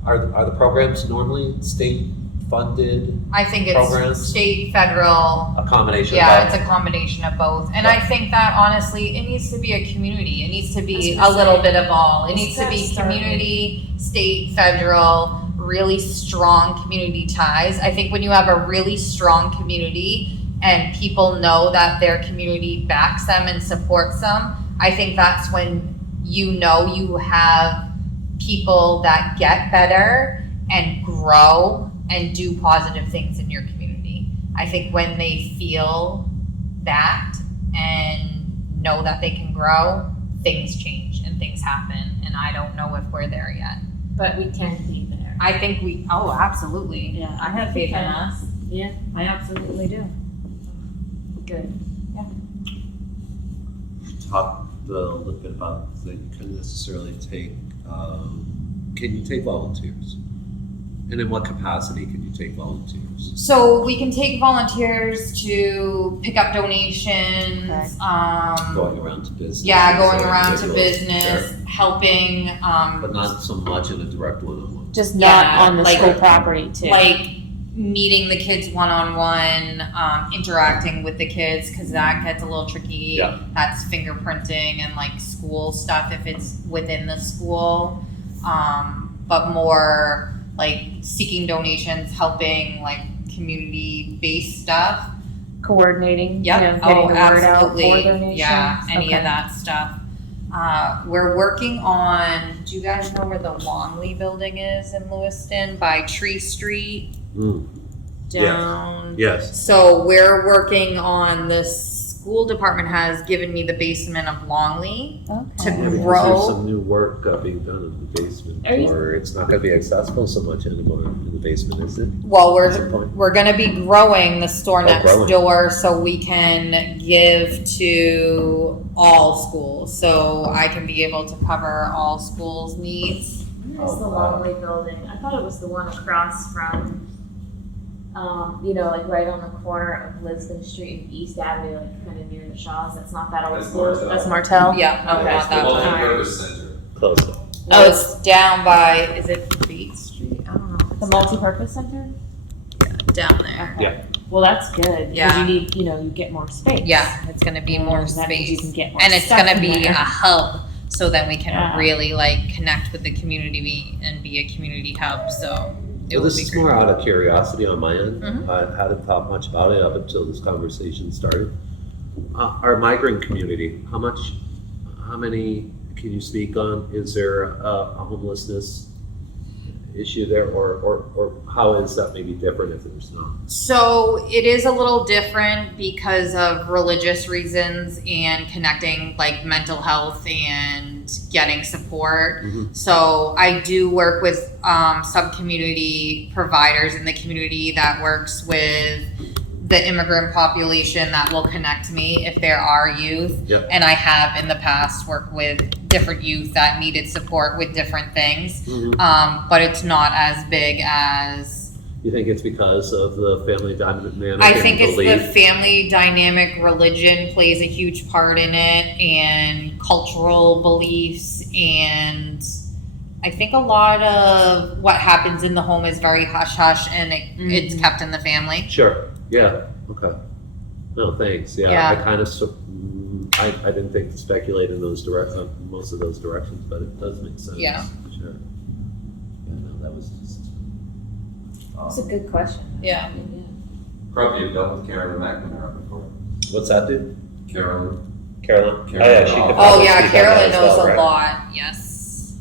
Are the programs normally state funded, I think it's Programs? state, federal. a combination Yeah, of it's both? a combination of both. And I think that honestly, it needs to be a community. It needs to I be was a gonna little say, bit of all. It it's needs to be gotta start with- community, state, federal, really strong community ties. I think when you have a really strong community and people know that their community backs them and supports them, I think that's when you have people that get better and grow and do positive things in your community. I think when they feel that and know that they can grow, things change and things happen. And I don't know if we're there yet. But we can be there. I think absolutely. Yeah, I have faith in Okay. us. Yeah. I absolutely do. Good. Talk a little bit about that you couldn't necessarily take. Can you take volunteers? And in what capacity can you take volunteers? So we can take volunteers to pick up donations. Okay. Going around to business. Yeah, going or around to individuals, business, sure. helping. But not so much in a direct one-on-one. Just Yeah, not on the like- school property too. Like meeting the kids one-on-one, interacting with the kids, because that gets a little tricky. Yeah. That's fingerprinting and like school stuff if it's within the school. But more like seeking donations, helping like community-based stuff. coordinating, Yep. getting Oh, the word out absolutely. for donations? Yeah, any Okay. of that stuff. We're working on, do you guys know where the Longley building is in Lewiston by Tree Street? Mm. Down. Yes. So we're working on, the school department has given me the basement of Longley to Yeah, because grow. there's some new work being done in the basement, Are you- or it's not going to be accessible so much anymore in the basement, is it? Well, At some point? we're gonna be growing the store next growing. door so we can give to all schools. So I can be able to cover all schools' needs. Where's the Longley building? I thought it was the one across from, like right on the corner of Lisbon Street and East Avenue, like kind of near the Shaws. That's not that old That's school. Martell. That's Martell? Yeah, Okay. not that one. Multi-purpose center. Close. Oh, it's down by, is it Beat Street? I don't know. The multi-purpose center? Down there. Okay. Well, that's good. 'Cause Yeah. you need, you get more space. Yeah, it's gonna be more That means you space. can get more And it's stuff gonna in be there. a hub, so then we can Yeah. really connect with the community and be a community hub, so it Well, will this be is great. more out of curiosity on my end. Mhm. I hadn't thought much about it up until this conversation started. Our migrant community, how many can you speak on? Is there a homelessness issue there, or how is that maybe different if there's not? So it is a little different because of religious reasons and connecting mental health and getting support. Mhm. So I do work with sub-community providers in the community that works with the immigrant population that will connect me if there are youth. Yep. And I have in the past worked with different youth that needed support with different things. Mhm. But it's not as big as, You think it's because of the family dynamic? I think and it's the belief? family dynamic. Religion plays a huge part in it, and cultural beliefs, and I think a lot of what happens in the home is very hush hush, and it's kept in the family. Sure. Yeah. Okay. No, thanks. Yeah. Yeah. I kind of. I didn't think to speculate in those most of those directions, but it does make sense. Yeah. Sure. Yeah. No, that was just. That's a good question. Yeah. Probably you've dealt with Carolyn McNamara before. What's that, dude? Carolyn. Carolyn. Carolyn. Oh yeah, she could Oh probably yeah, speak on that Carolyn as well, knows a right? lot. Yes,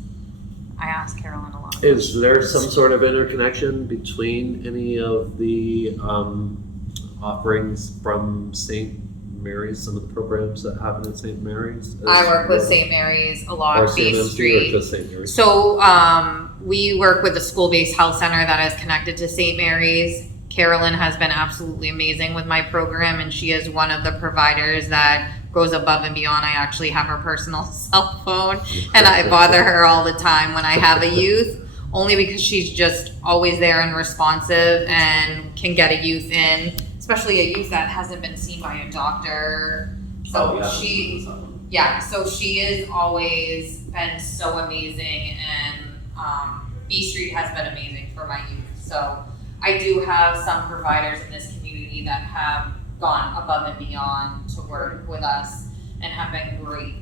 I ask Carolyn a lot. Is there some sort of interconnection between any of the offerings from St. Mary's, some of the programs that happen at St. Mary's? I work with St. Mary's a lot, Or B CMMC Street. or just St. Mary's? So we work with a school-based health center that is connected to St. Mary's. Carolyn has been absolutely amazing with my program, and she is one of the providers that goes above and beyond. I actually have her personal cell phone, and I bother her all the time when I have a youth, only because she's just always there and responsive and can get a youth in, especially a youth that hasn't been seen by a doctor. So so she has always been so amazing, and B Street has been amazing for my youth. So I do have some providers in this community that have gone above and beyond to work with us and have been great.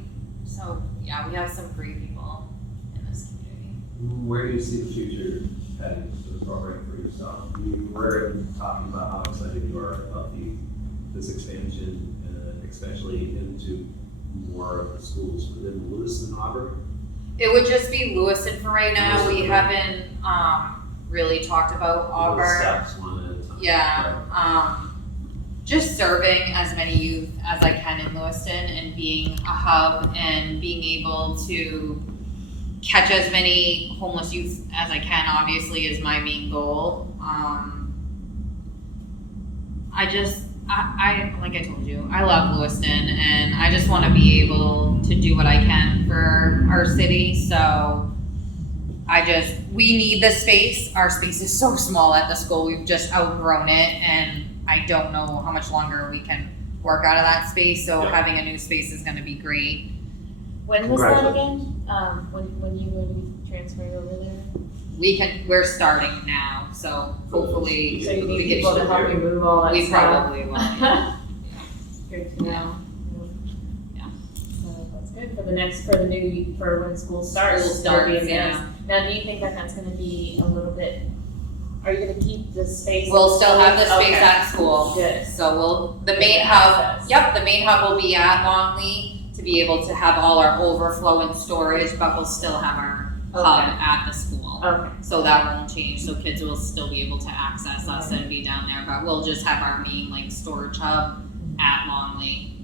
So yeah, we have some great people in this community. Where do you see the future heading for the program for yourself? You were talking about how excited you are about this expansion, especially into more of the schools within Lewiston, Auburn. It would just be Lewiston for right now. We Lewiston. haven't really talked about Auburn. Steps one at a time. Yeah, just serving as many youth as I can in Lewiston and being a hub and being able to catch as many homeless youth as I can, obviously, is my main goal. I like I told you, I love Lewiston, and I just want to be able to do what I can for our city. So we need the space. Our space is so small at the school. We've just outgrown it, and I don't know how much longer we can work out of that space. So Yeah. having a new space is going to be great. When was that again? When you were to be transferring over there? We're starting now, so hopefully So you we need get people to help you move all that we stuff. probably will. Yeah. Good to know. Yeah. So that's good for when school starts. School it'll be starts, a mess. yeah. Now, do you think that that's gonna be a little bit Are you gonna keep the space? We'll still have the space Okay. at school. Good. So the main Good hub, access. yep, the main hub will be at Longley to be able to have all our overflow and storage, but we'll still have our hub Okay. at the school. Okay. So that won't change, so kids will still be able to access us and be down there, but we'll just have our main like storage hub at Longley.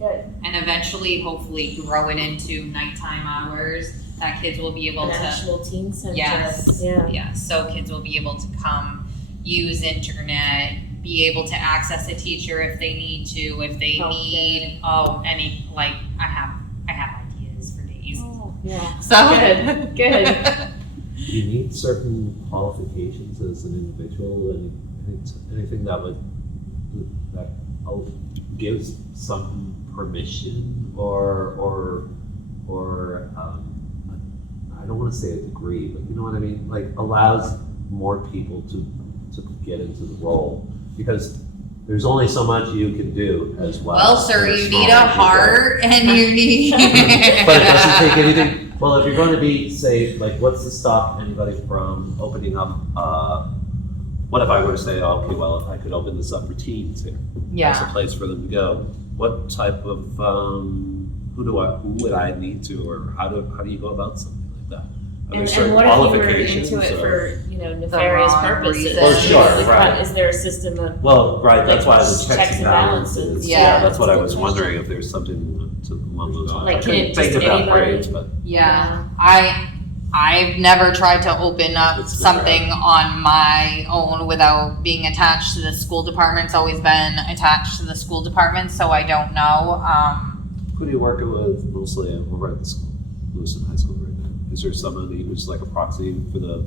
Good. And eventually, hopefully grow it into nighttime hours, that kids will be able An to. actual teen center. Yes. Yeah. Yeah, so kids will be able to come, use internet, be able to access a teacher if they need to, if they Okay. need, any, like, I have ideas for days. Oh, yeah. So. Good. Good. Do you need certain qualifications as an individual and anything that gives some permission or I don't want to say a degree, but you know what I mean? Like allows more people to get into the role, because there's only so much you can do as well. Well, sir, in you small need a group. heart and you need. But it doesn't take anything. Well, if you're going to be, say, like, what's to stop anybody from opening up? What if I were to say, oh, okay, well, if I could open this up for teens here, that's a Yeah, place for them to go. What type of who would I need to, or how do you go about something like that? Are there And certain what if you were qualifications? into it or- for, nefarious wrong purposes? reason. Well, sure, Like, right. Is there a system of, Well, right. That's why I was Checks checks and and balances. balances. Yeah. That's what I was Good wondering, if there's something along those lines. Like, I can couldn't it think just about anybody- grades, but yeah, I've never tried to open up It's something on my own without being attached to the school department. It's always been attached to the school department, so I don't know. who do you work with mostly over at the school, Lewiston High School right now? Is there somebody who's like a proxy for the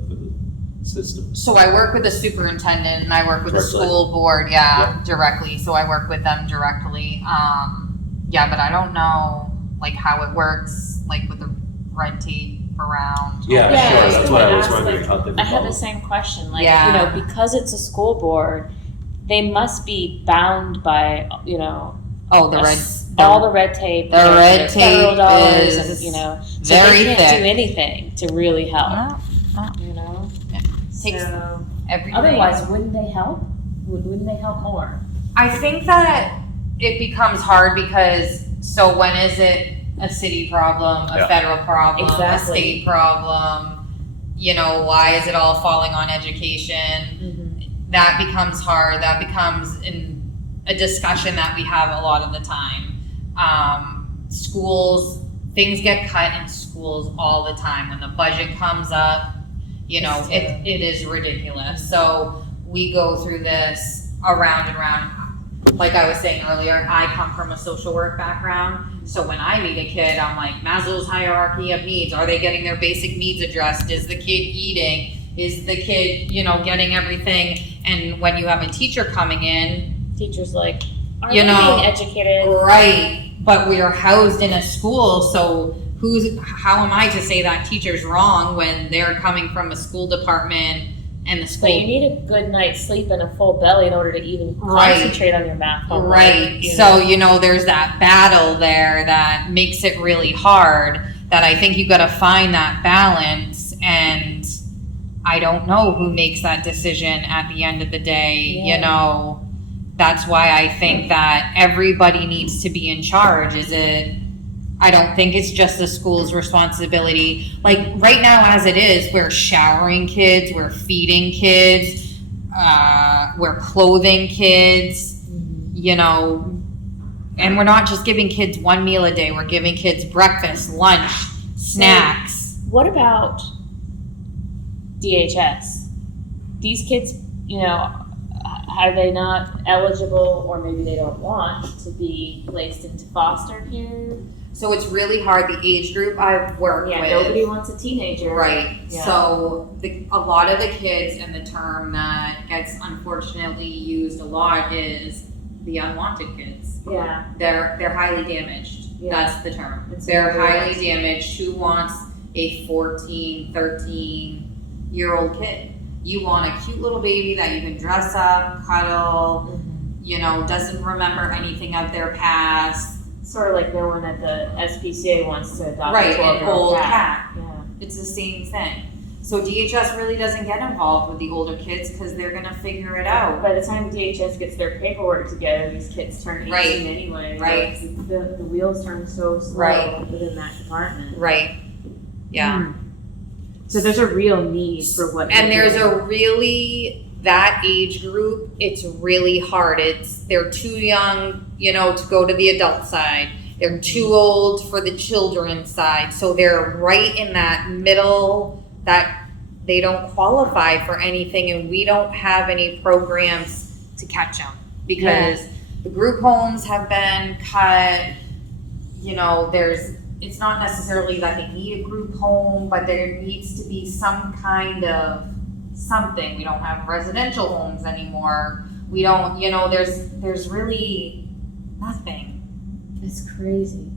system? So I work with the superintendent and I work with the Directly? school board, directly. So I work with them directly. But I don't know like how it works, like with the red tape around. Yeah, Yeah, I sure. was That's gonna what I was ask, wondering. like, How they I had the follow. same question, like, Yeah. because it's a school board, they must be bound by, Oh, the red. all the red tape. the red their federal tape dollars is and, so very they can't thick. do anything to really help, No, Takes So, everything. otherwise, wouldn't they help? Wouldn't they help more? I think that it becomes hard because so when is it a city problem, a Yeah. federal problem, Exactly. a state problem? Why is it all falling on education? That becomes hard. That becomes a discussion that we have a lot of the time. Schools, things get cut in schools all the time. When the budget comes up, it is ridiculous. So we go through this around and around. Like I was saying earlier, I come from a social work background. So when I meet a kid, I'm like, Maslow's hierarchy of needs. Are they getting their basic needs addressed? Is the kid eating? Is the kid, getting everything? And when you have a teacher coming in, Teachers like, are You they know, being educated? right, but we are housed in a school, so how am I to say that teacher's wrong when they're coming from a school department and the But you school? need a good night's sleep and a full belly in order to even Right. concentrate on your math homework. Right, you so know? there's that battle there that makes it really hard, that I think you gotta find that balance, and I don't know who makes that decision at the end of the day, Yeah. That's why I think that everybody needs to be in charge. I don't think it's just the school's responsibility. Like right now as it is, we're showering kids, we're feeding kids, we're clothing kids, and we're not just giving kids one meal a day, we're giving kids breakfast, lunch, snacks. What about DHS? These kids, are they not eligible, or maybe they don't want to be placed into foster care? So it's really hard, the age group I've worked Yeah, with. nobody wants a teenager. Right. Yeah. So a lot of the kids, and the term that gets unfortunately used a lot is the unwanted kids. Yeah. They're highly damaged. Yeah. That's the term. It's They're very highly much- damaged. Who wants a 14, 13-year-old kid? You want a cute little baby that you can dress up, cuddle, doesn't remember anything of their past. Sort of like no one at the SPCA wants to adopt Right, a 12-year-old an old cat. cat. Yeah. It's the same thing. So DHS really doesn't get involved with the older kids because they're gonna figure it out. By the time DHS gets their paperwork together, these kids turn 18 Right. anyway. Right. The wheels turn so slow Right. within that department. Right. Yeah. So there's a real need for what. And they're there's doing. a really, that age group, it's really hard. They're too young, to go to the adult side. They're too old for the children's side. So they're right in that middle that they don't qualify for anything, and we don't have any programs to catch them because the group homes have been cut. It's not necessarily that they need a group home, but there needs to be some kind of something. We don't have residential homes anymore. We don't, there's really nothing. It's crazy.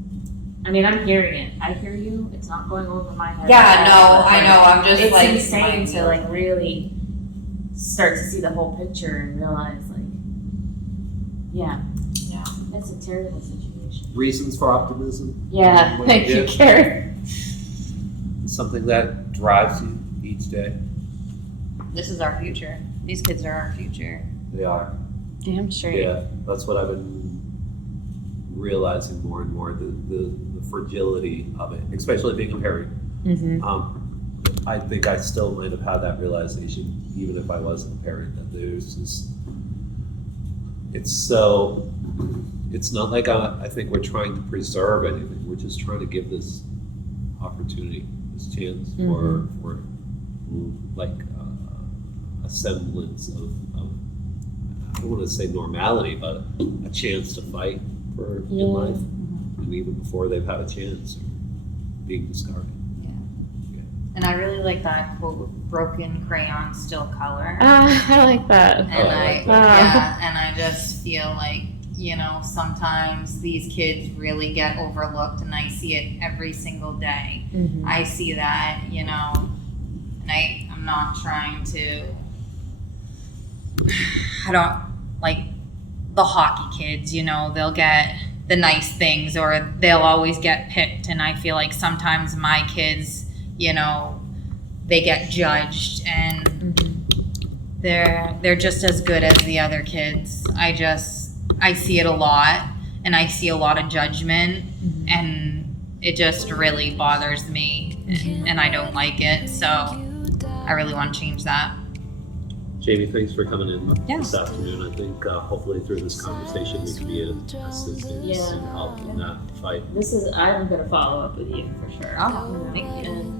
I mean, I'm hearing it. I hear you. It's not going over my head. Yeah, no, I know. I'm just It's like insane to like really start to see the whole picture and realize yeah, it's a terrible situation. Reasons for optimism. Yeah, What thank you you, do. Karen. Something that drives you each day. This is our future. These kids are our future. They are. Damn straight. Yeah, that's what I've been realizing more and more, the fragility of it, especially being a parent. Mm-hmm. I think I still might have had that realization even if I wasn't a parent, that there's this, it's not like I think we're trying to preserve anything. We're just trying to give this opportunity, this chance for like a semblance of I don't want to say normality, but a chance to fight for in life, and even before they've had a chance, being discarded. And I really like that quote, broken crayon still color. I like that. And and I just feel like, sometimes these kids really get overlooked, and I see it every single day. Mm-hmm. I see that, and I'm not trying to, I don't, like the hockey kids, they'll get the nice things or they'll always get picked. And I feel like sometimes my kids, they get judged and they're just as good as the other kids. I see it a lot, and I see a lot of judgment, and it just really bothers me, and I don't like it. So I really want to change that. Jamie, thanks for coming in Yeah. this afternoon. I think hopefully through this conversation we can be an assistance and help in that fight. I'm gonna follow up with you for sure. Oh, thank you.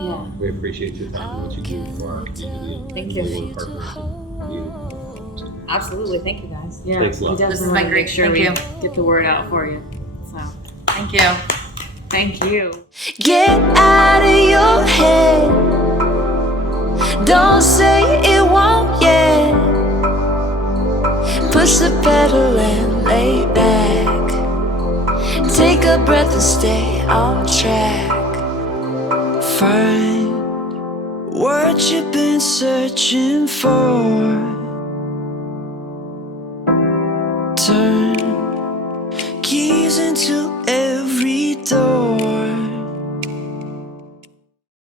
Yeah. We appreciate your time and what you do for our community. Thank We you. want to partner with you. Absolutely. Thank you, guys. Yeah. Thanks a lot. We definitely This has been wanna great. make sure Thank we you. get the word out for you. So Thank you. thank you. Get out of your head. Don't say it won't yet. Push the pedal and lay back. Take a breath and stay on track. Find what you've been searching for. Turn keys into air.